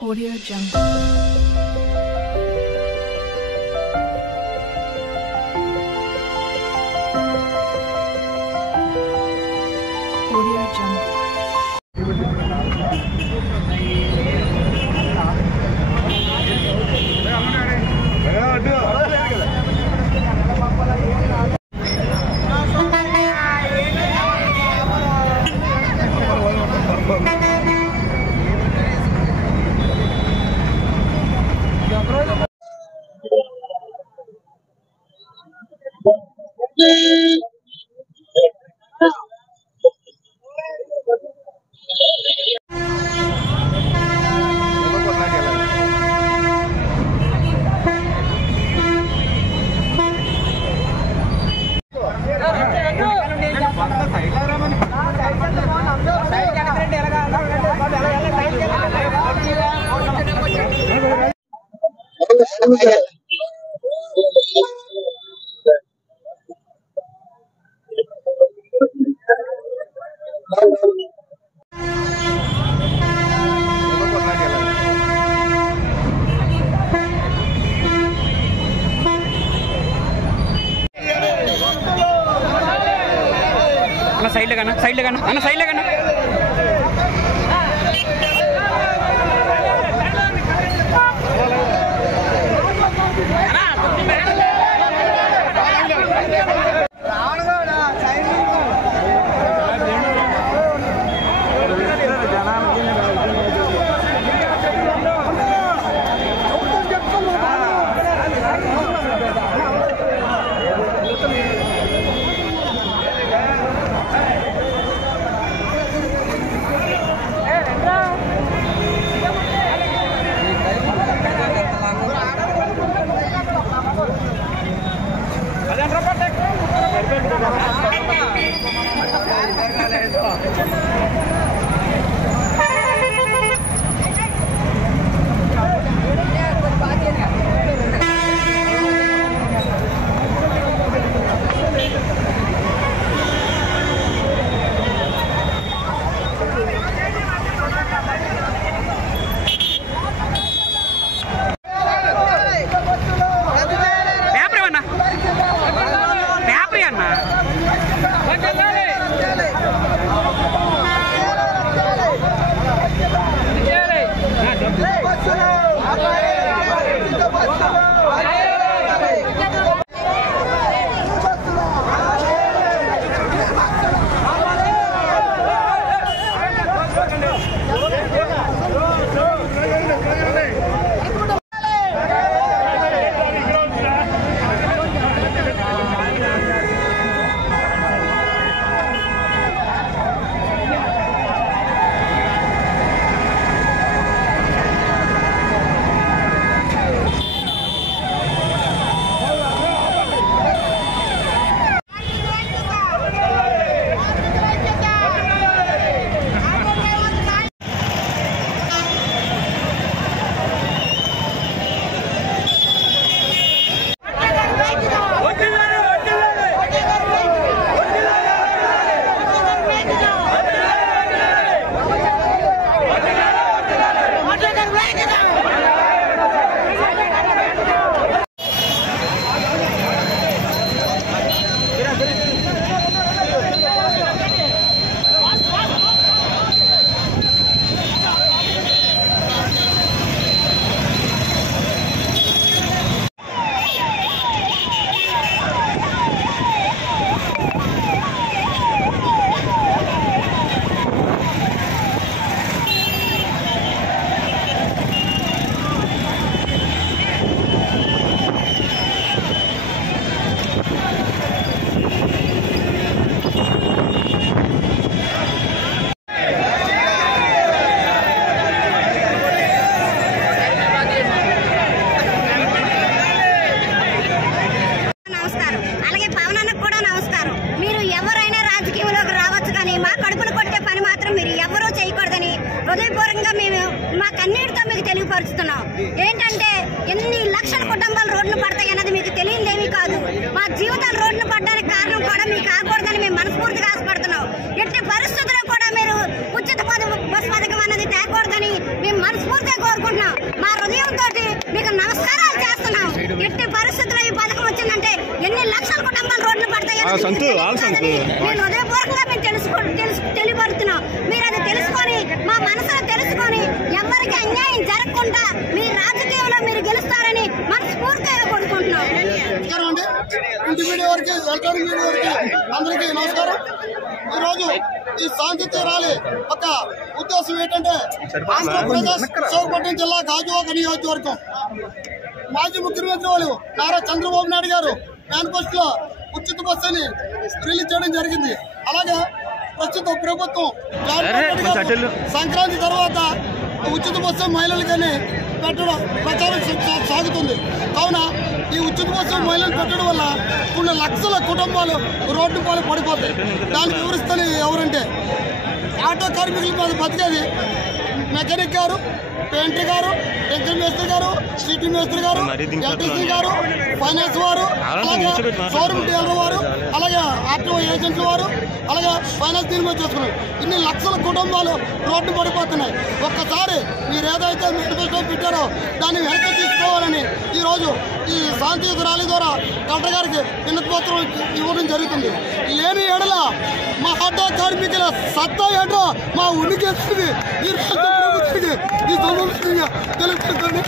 Audio Jungle. Audio Jungle. Side लगाना side लगाना హృదయపూర్వకంగా మేము మా కన్నీటితో మీకు తెలియపరుస్తున్నాం. ఏంటంటే ఎన్ని లక్షల కుటుంబాలు రోడ్లు పడతాయన్నది మీకు తెలియదేమీ కాదు. మా జీవితాలు రోడ్లు పడడానికి కారణం కూడా మీకు ఆగకూడదని మేము మనస్ఫూర్తిగా ఆశపడుతున్నాం. ఎట్టి పరిస్థితుల్లో కూడా మీరు ఉచిత బస్సు పథకం అన్నది తేకూడదని మేము మనస్ఫూర్తిగా కోరుకుంటున్నాం. మా హృదయంతో మీకు నమస్కారాలు చేస్తున్నాం. ఎట్టి పరిస్థితుల్లో ఈ పథకం వచ్చిందంటే ఎన్ని లక్షల కుటుంబాలు రోడ్లు పడతాయని మేము హృదయపూర్వకంగా మేము తెలియపరుస్తున్నాం. మీరు అది తెలుసుకొని మా మనసులో తెలుసుకొని ఎవరికి అన్యాయం జరగకుండా మీ రాజకీయంలో మీరు గెలుస్తారని మనస్ఫూర్తిగా కోరుకుంటున్నాం. అందరికీ నమస్కారం. ఈరోజు ఈ శాంతి ర్యాలీ ఒక ఉద్దేశం ఏంటంటే ఆంధ్రప్రదేశ్ విశాఖపట్నం జిల్లా గాజువాక నియోజకవర్గం మాజీ ముఖ్యమంత్రి వాళ్ళు నారా చంద్రబాబు నాయుడు గారు మేనిఫెస్టోలో ఉచిత బస్సుని రిలీజ్ చేయడం జరిగింది. అలాగే ప్రస్తుత ప్రభుత్వం సంక్రాంతి తర్వాత ఉచిత బస్సు మహిళలకని పెట్టడం ప్రచారం సాగుతుంది. కావున ఈ ఉచిత బస్సు మహిళలు పెట్టడం వల్ల కొన్ని లక్షల కుటుంబాలు రోడ్డు పాలు పడిపోతాయి. దాన్ని వివరిస్తాను ఎవరంటే ఆటో కార్మికుల మీద బతికేది మెకానిక్ గారు, పెయింటర్ గారు, టెంకర్ మేస్త్రి గారు, సిటీ మేస్త్రి గారు, ఎలక్ట్రీషియన్ గారు, ఫైనాన్స్ వారు, అలాగే షోరూమ్ డీలర్ వారు, అలాగే ఆటో ఏజెంట్ల వారు, అలాగే ఫైనాన్స్ దీని మీద చేసుకున్నారు. ఇన్ని లక్షల కుటుంబాలు రోడ్డు పడిపోతున్నాయి. ఒక్కసారి మీరు ఏదైతే మేనిఫెస్టో పెట్టారో దాన్ని వెనక్కి తీసుకోవాలని ఈరోజు ఈ శాంతియుత ర్యాలీ ద్వారా కలెక్టర్ గారికి వినతి పత్రం ఇవ్వడం జరుగుతుంది. లేని ఎడల మా ఆటో కార్మికుల సత్తా ఏంటో మా ఉనికేస్తుంది ఈ రాష్ట్ర ప్రభుత్వానికి ఈ సంబంధించిన తెలుస్తుంది.